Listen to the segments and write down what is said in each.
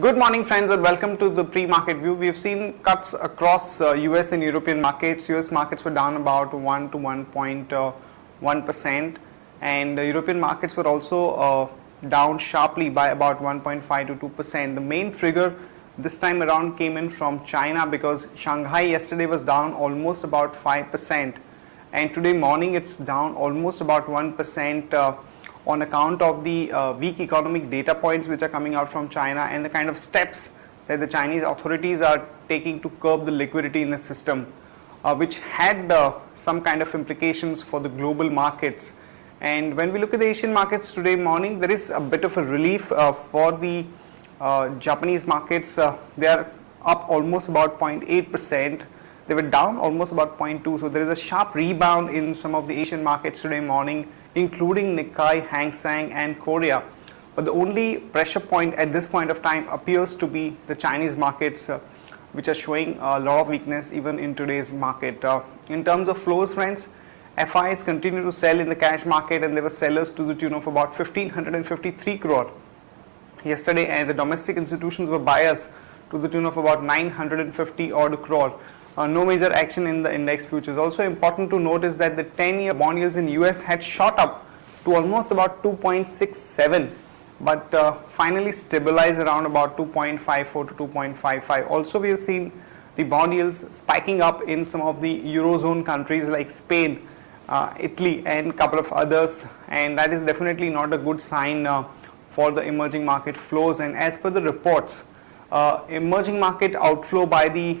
Good morning friends and welcome to the pre-market view. We've seen cuts across US and European markets. US markets were down about 1 to 1.1% and European markets were also down sharply by about 1.5 to 2%. The main trigger this time around came in from China because Shanghai yesterday was down almost about 5% and today morning it's down almost about 1% on account of the weak economic data points which are coming out from China and the kind of steps that the Chinese authorities are taking to curb the liquidity in the system, which had some kind of implications for the global markets. And when we look at the Asian markets today morning, there is a bit of a relief for the Japanese markets. They are up almost about 0.8%. They were down almost about 0.2%. So there is a sharp rebound in some of the Asian markets today morning, including Nikkei, Hang Seng and Korea. But the only pressure point at this point of time appears to be the Chinese markets, which are showing a lot of weakness even in today's market. In terms of flows, friends, FIs continue to sell in the cash market and there were sellers to the tune of about 1,553 crore yesterday, and the domestic institutions were buyers to the tune of about 950 odd crore. No major action in the index futures. Also important to note is that the 10-year bond yields in US had shot up to almost about 2.67 but finally stabilized around about 2.54 to 2.55. Also we have seen the bond yields spiking up in some of the Eurozone countries like Spain, Italy and a couple of others, and that is definitely not a good sign for the emerging market flows. And as per the reports, emerging market outflow by the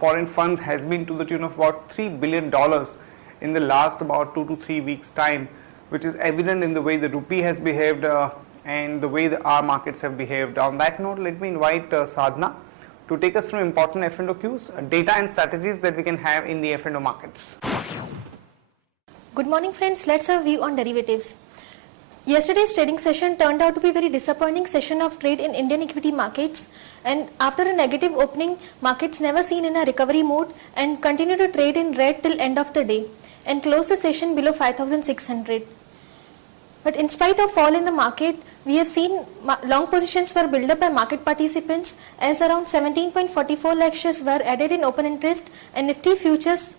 foreign funds has been to the tune of about $3 billion in the last about 2 to 3 weeks time, which is evident in the way the rupee has behaved and the way our markets have behaved. On that note, let me invite Sadhna to take us through important F&O cues, data and strategies that we can have in the F&O markets. Good morning friends, let's have a view on derivatives. Yesterday's trading session turned out to be a very disappointing session of trade in Indian equity markets, and after a negative opening, markets never seen in a recovery mode and continue to trade in red till end of the day and close the session below 5,600. But in spite of fall in the market, we have seen long positions were built up by market participants as around 17.44 lakh shares were added in open interest and Nifty futures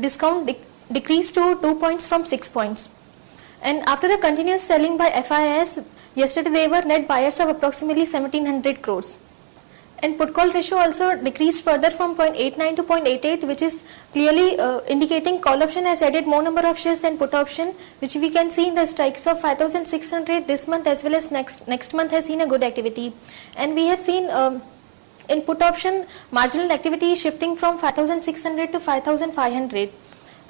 discount decreased to 2 points from 6 points. And after the continuous selling by FIS, yesterday they were net buyers of approximately 1700 crores. And put call ratio also decreased further from 0.89 to 0.88, which is clearly indicating call option has added more number of shares than put option, which we can see in the strikes of 5,600 this month as well as next month has seen a good activity. And we have seen in put option marginal activity shifting from 5,600 to 5,500.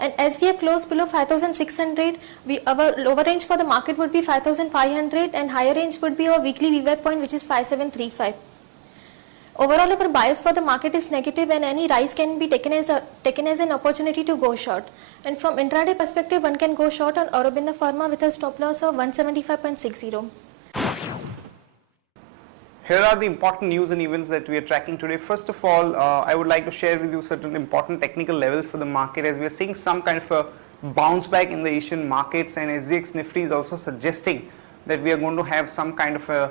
And as we have closed below 5,600, our lower range for the market would be 5,500 and higher range would be our weekly VWAP point, which is 5,735. Overall, our bias for the market is negative and any rise can be taken as an opportunity to go short. And from intraday perspective, one can go short on Aurobindo Pharma with a stop loss of 175.60. Here are the important news and events that we are tracking today. First of all, I would like to share with you certain important technical levels for the market, as we are seeing some kind of a bounce back in the Asian markets, and SGX Nifty is also suggesting that we are going to have some kind of a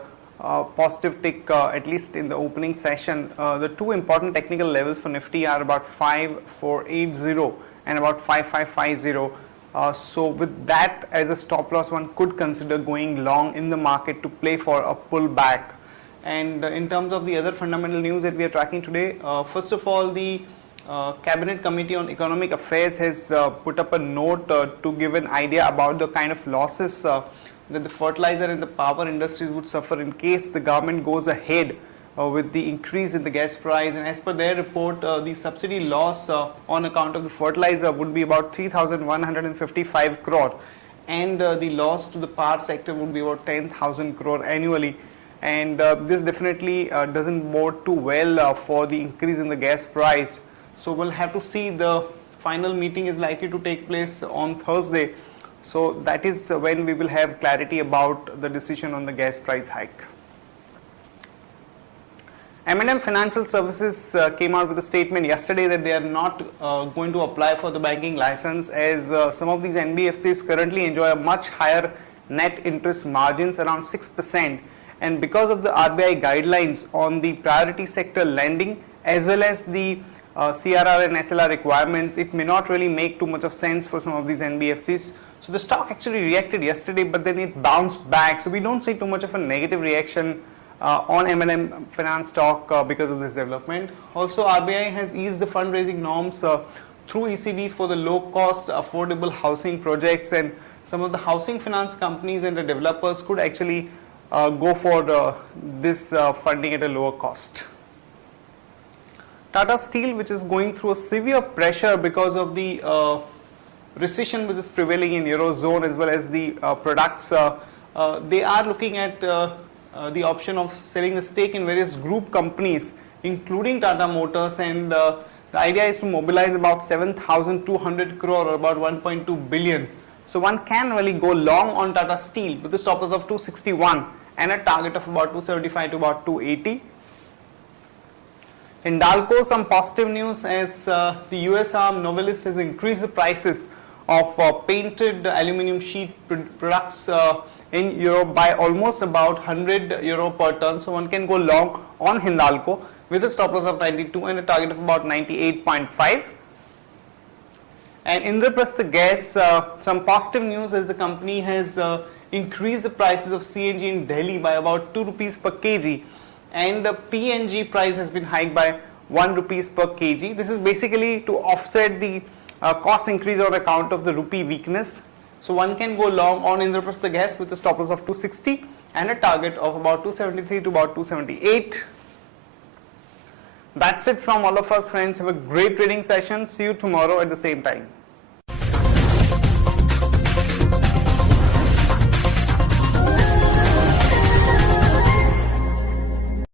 positive tick at least in the opening session. The two important technical levels for Nifty are about 5480 and about 5550. So with that as a stop loss, one could consider going long in the market to play for a pullback. And in terms of the other fundamental news that we are tracking today, first of all, the Cabinet Committee on Economic Affairs has put up a note to give an idea about the kind of losses that the fertilizer and the power industries would suffer in case the government goes ahead with the increase in the gas price. And as per their report, the subsidy loss on account of the fertilizer would be about 3,155 crore and the loss to the power sector would be about 10,000 crore annually. And this definitely doesn't bode too well for the increase in the gas price. So we'll have to see. The final meeting is likely to take place on Thursday. So that is when we will have clarity about the decision on the gas price hike. M&M Financial Services came out with a statement yesterday that they are not going to apply for the banking license, as some of these NBFCs currently enjoy a much higher net interest margins, around 6%, and because of the RBI guidelines on the priority sector lending as well as the CRR and SLR requirements, it may not really make too much of sense for some of these NBFCs. So the stock actually reacted yesterday, but then it bounced back. So we don't see too much of a negative reaction on M&M Finance stock because of this development. Also, RBI has eased the fundraising norms through ECB for the low-cost affordable housing projects, and some of the housing finance companies and the developers could actually go for this funding at a lower cost. Tata Steel, which is going through a severe pressure because of the recession which is prevailing in Eurozone as well as the products, they are looking at the option of selling the stake in various group companies including Tata Motors, and the idea is to mobilize about 7,200 crore or about 1.2 billion. So one can really go long on Tata Steel with the stop loss of 261 and a target of about 275 to about 280. In Hindalco, some positive news as the US arm Novelis has increased the prices of painted aluminium sheet products in Europe by almost about 100 euro per ton. So one can go long on Hindalco with a stop loss of 92 and a target of about 98.5. And Indraprastha Gas, some positive news as the company has increased the prices of CNG in Delhi by about 2 rupees per kg, and the PNG price has been hiked by 1 rupees per kg. This is basically to offset the cost increase on account of the rupee weakness. So one can go long on Indraprastha Gas with a stop loss of 260 and a target of about 273 to about 278. That's it from all of us, friends. Have a great trading session. See you tomorrow at the same time.